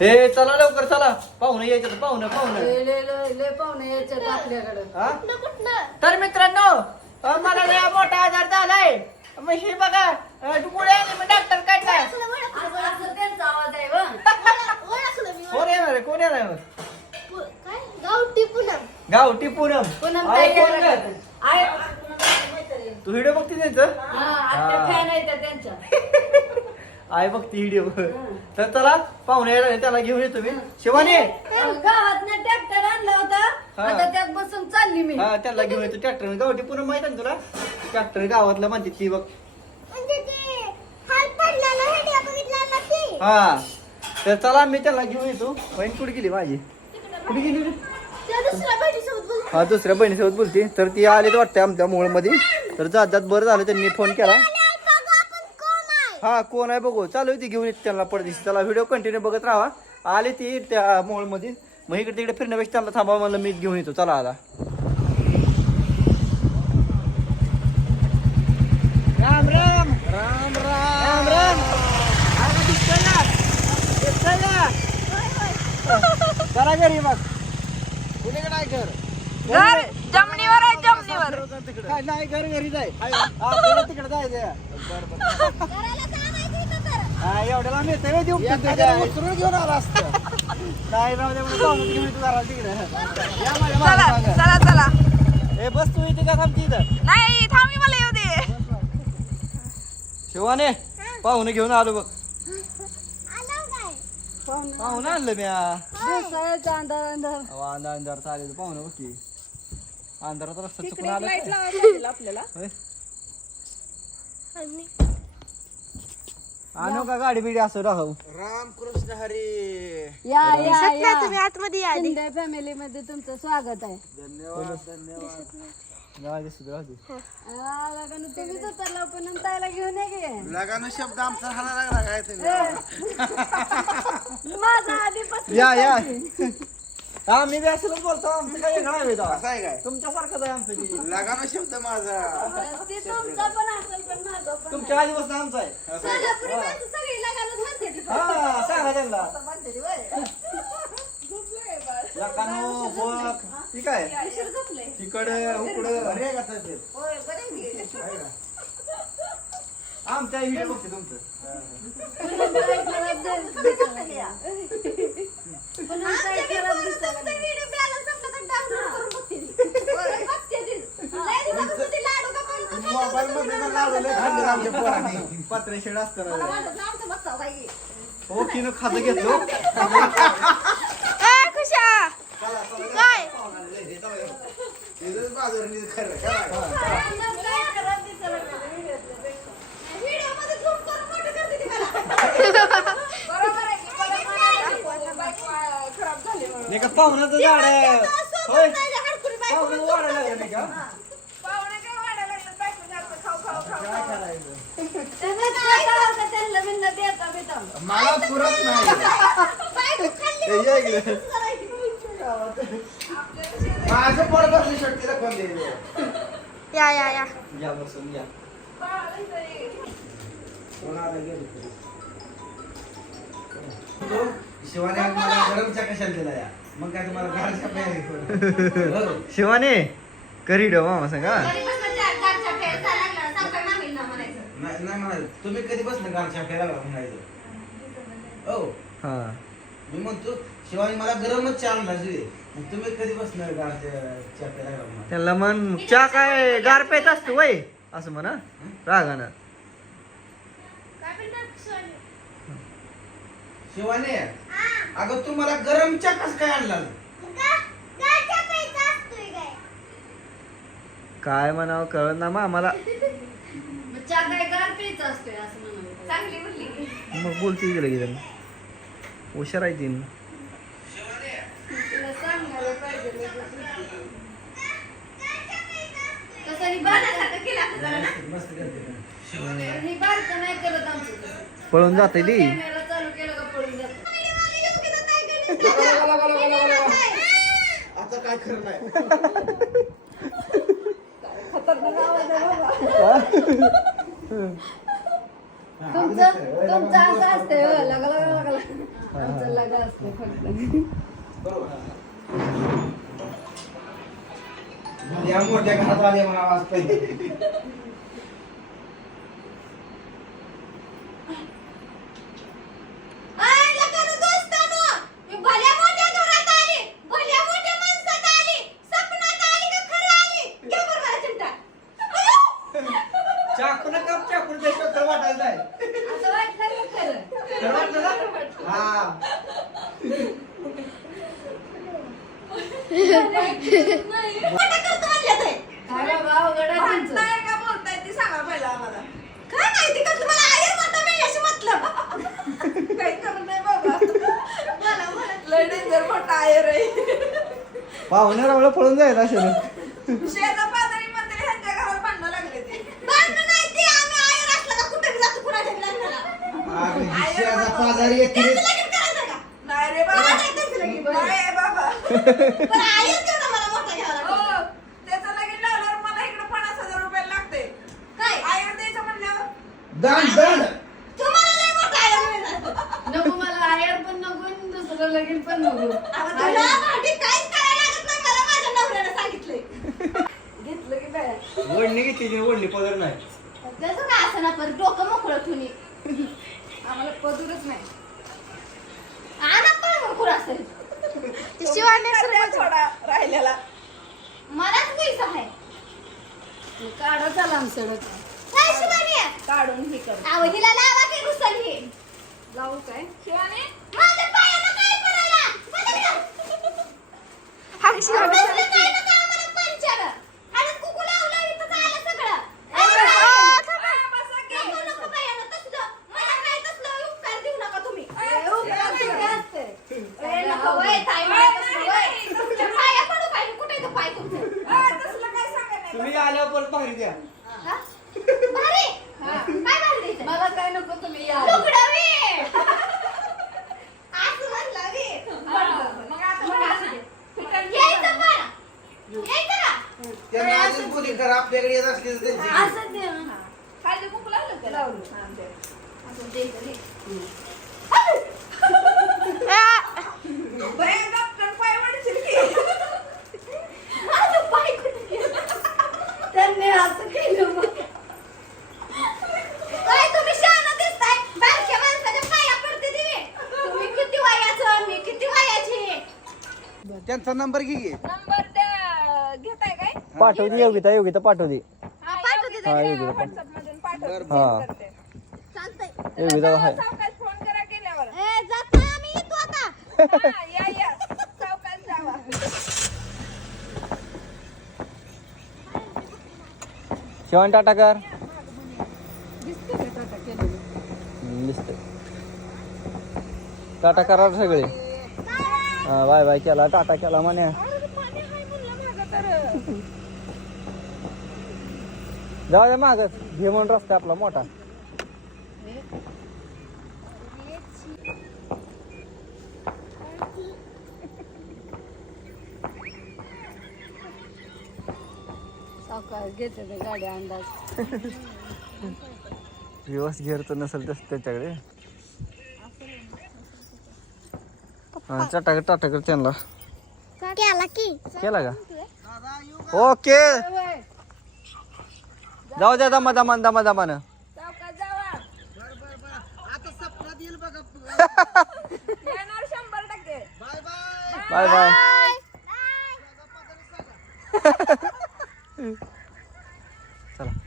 हे चला लवकर चला पाहुणं यायचं पाहुणं पाहुणं लय पाहुणे यायच्यात आपल्याकडं हा? तर मित्रांनो अ, मला लय मोठा आजार झालाय मग हे बघा अ, डोळे आले मग डॉक्टर काय असं असं त्यांचा आवाज आहे बघ. कोण येणार आहे? कोण येणार आहे? गावठी पुनम पूनम आहे? आहे. तू व्हिडिओ बघते त्यांचं हा, आत्या हा. त्या त्यांच्या आहे बघते व्हिडिओ तर चला पाहुणे येणार आहे, त्याला घेऊन येतो मी शिवानी! गावात ट्रॅक्टर आणला होता. हा. आता त्यात बसून चालली मी. हा त्याला घेऊन येतो ट्रॅक्टर गावठी पूनम माहीत आहे ना तुला? ट्रॅक्टर गावातलं म्हणते ती बघ. म्हणजे ते हाल पडलेला व्हिडिओ बघितला ना ते? हा. तर चला मी त्याला घेऊन येतो. बहीण कुठे गेली माझी? कुठे गेली रे? त्या दुसऱ्या बहिणीसोबत बोल हा दुसऱ्या बहिणीसोबत बोलते. तर ती आलीच वाटते आमच्या मोळमध्ये. तर जात जात बरं झालं त्यांनी फोन केला बघा आपण कोण आहे हा कोण आहे बघू. चालू आहे ती घेऊन येते त्यांना पडदिशी त्याला व्हिडिओ कंटिन्यू बघत राहा. आली ती त्या मोळमध्ये मग इकडे तिकडे फिरण्यापेक्षा त्यांना थांबा म्हणलं मी घेऊन येतो. चला आला. राम राम. राम राम. राम करा घरी मग कुणीकडे आहे घर? घर जमिनीवर आहे जमिनीवर. काय नाही घर घरी जाय. तिकडे जायचं घराला सांगायचं इथं तर हा, एवढ्याला आम्ही येतोय देऊ घेऊन आला असतं. नाही राहू दे म्हणून पाहुण्यात घेऊन येतो जरा तिकडे. या माझ्या चला मागं, मागं. चला चला ए बस तू इथे का थांबती इथं? नाही थांबी मला येऊ दे. शिवाने पाहुणे घेऊन आलो बघ. आलं काय? पाहुणं आणलं म्या. दिवसाळ्याचा अंधार अंधार अहो, अंधार अंधार चालेल पाहुणं बघ की. अंधारात रस्ता चुकून आलं काय? आपल्याला. होय? आणू का गाडी बिडी असं राहू? या या या. तुम्ही आतमध्ये या. शिंदे फॅमिली मध्ये तुमचं स्वागत आहे. राहू दे, सुधरावू दे. आ, लग्न तुम्हीच उतरला पण घेऊन ये की. लगानो शब्द आमचा हाला लागला काय तुम्ही माझा आधीपासून या या. हा मी बी असंच बोलतो. आमचं काही वेगळं आहे तेव्हा. असं आहे काय? तुमच्यासारखंच आहे आमचं की. लगानो शब्द माझा. ते तुमचा पण असेल पण माझा पण तुमच्या आधीपासून आमचं आहे. सोलापुरी माणसं सगळी लगायला म्हणते ती. हा सांगा त्यांना. लकानो बघ ठीक आहे तिकडे उकडं. अरे कसं ते? आमच्या व्हिडिओ बघते तुमचं. पण ताई खराब दिसायला तुमचा व्हिडिओ बॅलन्स संपला तर डाउनलोड करून बघते ती. बघते ती. लय दिवसापासून ती लाडू का पण खात मोबाईल मध्ये तर लावलेलं खाल्लं आमच्या पोरांनी. पत्रे शेड असतं मला वाटत लाडूचं बघताव काय. हो खातं घेतलो ए, खुशा. काय? इथंच बाजूला नीट खरं काय खराब दिसायला लागलं. व्हिडिओमध्ये झूम करून मोठं करते ती मला. पाहुण्याचं झाड आहे. होय. पाहुण्याचं वाढायला लागलं नाही का? काय करायचं. मला पुरत नाही. माझं पोट भरली शक्तीला कोण देईल. या या या. या बसून या. शिवाने आज मला गरमच्या कशाला दिला या? मग काय तुम्हाला गारच्या प्यायला शिवाने करी डो मामा सांगा. म्हणायचं. नाही नाही तुम्ही कधी बसले गारच्या प्यायला म्हणायचं? हो. हा. मी म्हणतो शिवानी मला गरमच चहा आणला जुळे मग तुम्ही कधी बसणार गारच्या चहा प्यायला म्हणा त्यांना मन चहा काय गार पेत असतो वय. असं म्हणा रागानं? शिवाने अगं तू मला गरम कसं काय आणला काय? काय म्हणावं कळत ना मग आम्हाला मग चहा काय गार प्यायचा असतोय असं म्हणावं. चांगली म्हणली. मग बोलते गेलं की त्यांना हुशार आहे ती तिला सांगायला पाहिजे तसं आणि बाळासारखं केलं असं जरा ना. मस्त करते का? ही बारकं नाही करत आमचं तसं. पळून जाते ती कॅमेरा चालू केला का पळून जातो आता काय नाही. तुमचं तुमचं असं असतंय लगा लगा लगा लगा. आमचं लगा असते फक्त. या मोठ्या घरात आले मला आवाज पहिले आय, लकानो दोस्तानो, मी भल्या मोठ्या घरात आली, भल्या मोठ्या माणसात आली, सपनात आली का खरं आली? घ्या बरं मला चिमटा. अयो! चाकून कप चाकून ते शोकर वाटायचं आहे असं वाटलं का खरं? खरं वाटलं ना? हा मोठं करतो म्हणलं ते. काय बाबा अवघड आहे तुमचं. भांडताय का बोलताय ते सांगा पहिला आम्हाला. काय माहिती का तुम्हाला? आयर म्हणता मी अशी मतलब काही करू नाही बाबा. मला म्हणत लय डेंजर मोठा आयर आहे पाहुणे रावळं पळून जायला असेल. शेजा पाजारी मंदिर ह्यांच्या घरात भांडणं लागले ते भांडणं नाही ते आम्ही आयर असलं का कुठे बी जातो कुणाच्या बी लग्नाला अरे, नाही रे बाबा. नाही बाबा. पण आयर तेवढं मला मोठा घ्यावा हो लागतो त्याचं लगीन लावल्यावर मला इकडे पन्नास हजार रुपये लागते. काय? आयर द्यायचं म्हणल्यावर. दान दान. तुम्हाला लय मोठा आयर मिळणार नको मला आयर पण नको आणि दुसरं लगीन पण नको. अहो, तुला भांडी काहीच करायला लागत नाही मला माझ्या नवऱ्यानं सांगितलंय. घेतलं की ओढणी ओढणी पदर नाही. त्याचं काय असं ना पर डोकं मोकळं ठेवणी आम्हाला पदूरच नाही आणा पण मोकळं असेल शिवाय थोडा राहिलेला. मलाच पैसा आहे. काढा चला आमच्याकडं. काय शिवानी? काढून हे कर. अहो, हिला लावा की घुसल ही. लावू काय? शिवानी? माझ्या पायाला काय पडायला? बदल का? हा तसलं काय नका आम्हाला पंचानं. हळद कुकू लावलं इथं झालं सगळं. अरे बाई, नको, नको बायांनो, तसलं. मला काय तसलं उपकार देऊ नका तुम्ही. ए, नको, वय, ताई, मला तसलं, वय. तुमच्या पाया पडू काय? कुठे आहे तो पाय तुमचा? तसलं काय सांगा नाही तुम्ही आल्यावर परत बाहेर द्या हा? भारी? काय भारी द्यायचं? मला काय नको तुम्ही या. असं असं? त्यांना अजून कोणी कर आपल्याकडे येत असले तर त्यांची घे. असं दे. खाली. हा. असं दे. बाई, डॉक्टर पाय वडशील की. माझं पाय कुठे गेलं? त्यांनी असं केलं मग. काय तुम्ही शहाणं दिसताय? बारक्या माणसाच्या पाया पडते दिवे. तुम्ही किती वयाचं, मी किती वयाची. त्यांचा नंबर घे घे नंबर द्या घेताय काय पाठव दे योगिता योगिता पाठव दे हा, पाठवते हा. योगिता पाठव व्हॉट्सअप मधून पाठव हा. send करते. चालतंय. योगिता हाय सावकाश फोन करा केल्यावर ए, जातोय आम्ही, येतो आता. हा, या या सावकाश जावा शिवान टाटा कर? दिसतंय टाटा करा सगळे हा बाय बाय केला टाटा केला म्हणे. जाऊ दे माग घे म्हणून रस्ता आपला मोठा. घेते गाडी अंदाज. दिवस घेरचं नसेल तस त्याच्याकडे. चटाकर टाटाकर त्यांना. केला का. ओके. जाऊ द्या दमा दमान दमा दमानं. Bye bye. बाय.